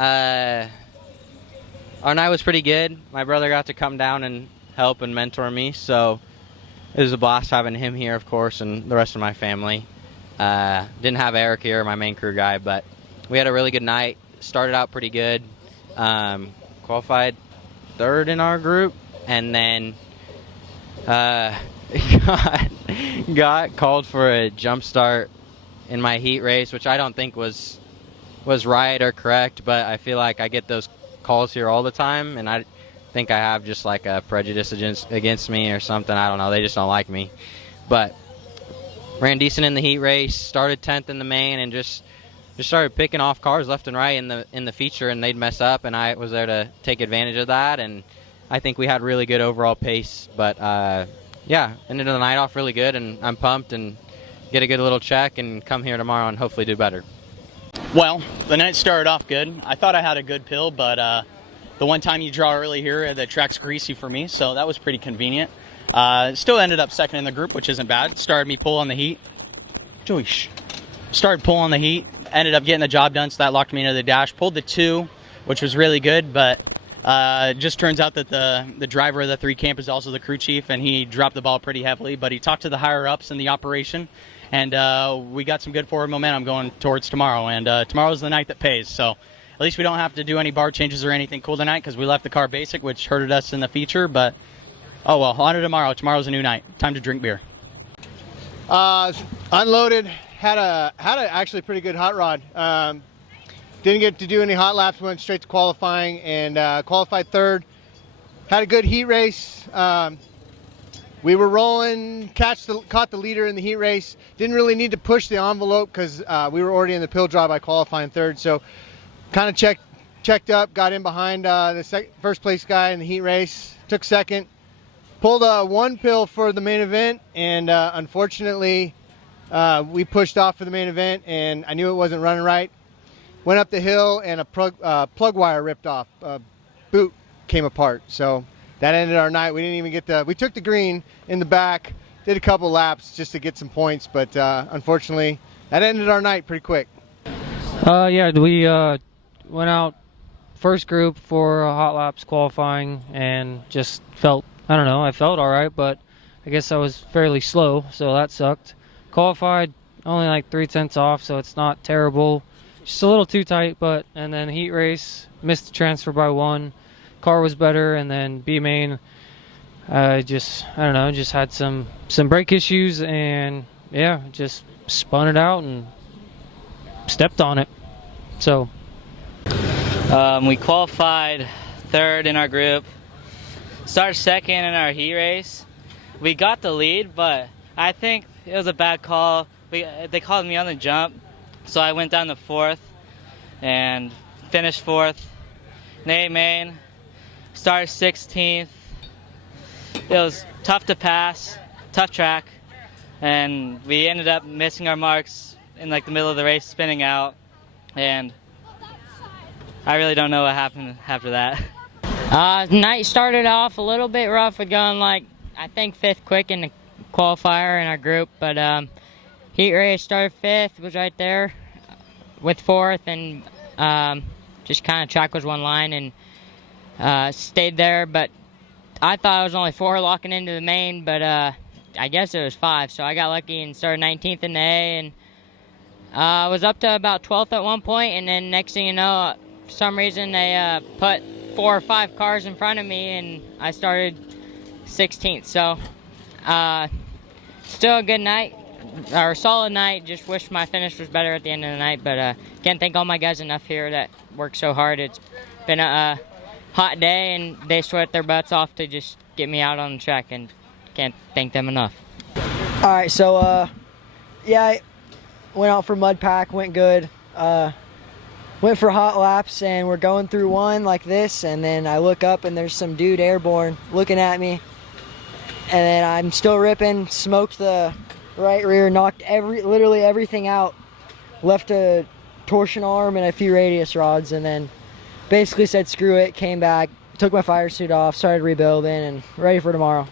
Our night was pretty good. My brother got to come down and help and mentor me, so it was a blast having him here, of course, and the rest of my family. Didn't have Eric here, my main crew guy, but we had a really good night. Started out pretty good. Qualified third in our group, and then got called for a jump start in my heat race, which I don't think was right or correct, but I feel like I get those calls here all the time, and I think I have just like a prejudice against me or something. I don't know. They just don't like me. But ran decent in the heat race, started 10th in the main, and just started picking off cars left and right in the feature, and they'd mess up, and I was there to take advantage of that, and I think we had really good overall pace. But yeah, ended the night off really good, and I'm pumped and get a good little check and come here tomorrow and hopefully do better. Well, the night started off good. I thought I had a good pill, but the one time you draw early here, the track's greasy for me, so that was pretty convenient. Still ended up second in the group, which isn't bad. Started me pull on the heat. Joish. Started pulling on the heat. Ended up getting the job done, so that locked me into the dash. Pulled the 2, which was really good, but just turns out that the driver of the 3 camp is also the crew chief, and he dropped the ball pretty heavily, but he talked to the higher-ups in the operation, and we got some good forward momentum going towards tomorrow, and tomorrow's the night that pays, so at least we don't have to do any bar changes or anything cool tonight because we left the car basic, which hurted us in the feature, but oh well, on to tomorrow. Tomorrow's a new night. Time to drink beer. Unloaded, had a actually pretty good hot rod. Didn't get to do any hot laps, went straight to qualifying and qualified third. Had a good heat race. We were rolling, caught the leader in the heat race. Didn't really need to push the envelope because we were already in the pill draw by qualifying third. So kind of checked up, got in behind the first place guy in the heat race, took second. Pulled a 1 pill for the main event, and unfortunately we pushed off for the main event, and I knew it wasn't running right. Went up the hill, and a plug wire ripped off. Boot came apart, so that ended our night. We didn't even get we took the green in the back, did a couple laps just to get some points, but unfortunately that ended our night pretty quick. Yeah, we went out first group for hot laps qualifying and just felt, I don't know, I felt all right, but I guess I was fairly slow, so that sucked. Qualified only like 3/10 off, so it's not terrible. Just a little too tight, but, and then heat race, missed the transfer by 1. Car was better, and then B main, I don't know, just had some brake issues, and yeah, just spun it out and stepped on it. So we qualified third in our group, started second in our heat race. We got the lead, but I think it was a bad call. They called me on the jump, so I went down to 4th and finished 4th. Main, started 16th. It was tough to pass, tough track, and we ended up missing our marks in like the middle of the race, spinning out, and I really don't know what happened after that. Night started off a little bit rough with going like, I think 5th quick in the qualifier in our group, but heat race started 5th, was right there with 4th, and just kind of track was one line and stayed there, but I thought it was only 4 locking into the main, but I guess it was 5, so I got lucky and started 19th in the A, and I was up to about 12th at one point, and then next thing you know, for some reason they put 4 or 5 cars in front of me, and I started 16th. So still a good night, or a solid night. Just wish my finish was better at the end of the night, but can't thank all my guys enough here that worked so hard. It's been a hot day, and they sweat their butts off to just get me out on the track, and can't thank them enough. All right, so yeah, I went out for mud pack, went good. Went for hot laps, and we're going through one like this, and then I look up and there's some dude airborne looking at me, and then I'm still ripping, smoked the right rear, knocked literally everything out, left a torsion arm and a few radius rods, and then basically said screw it, came back, took my fire suit off, started rebuilding, and ready for tomorrow.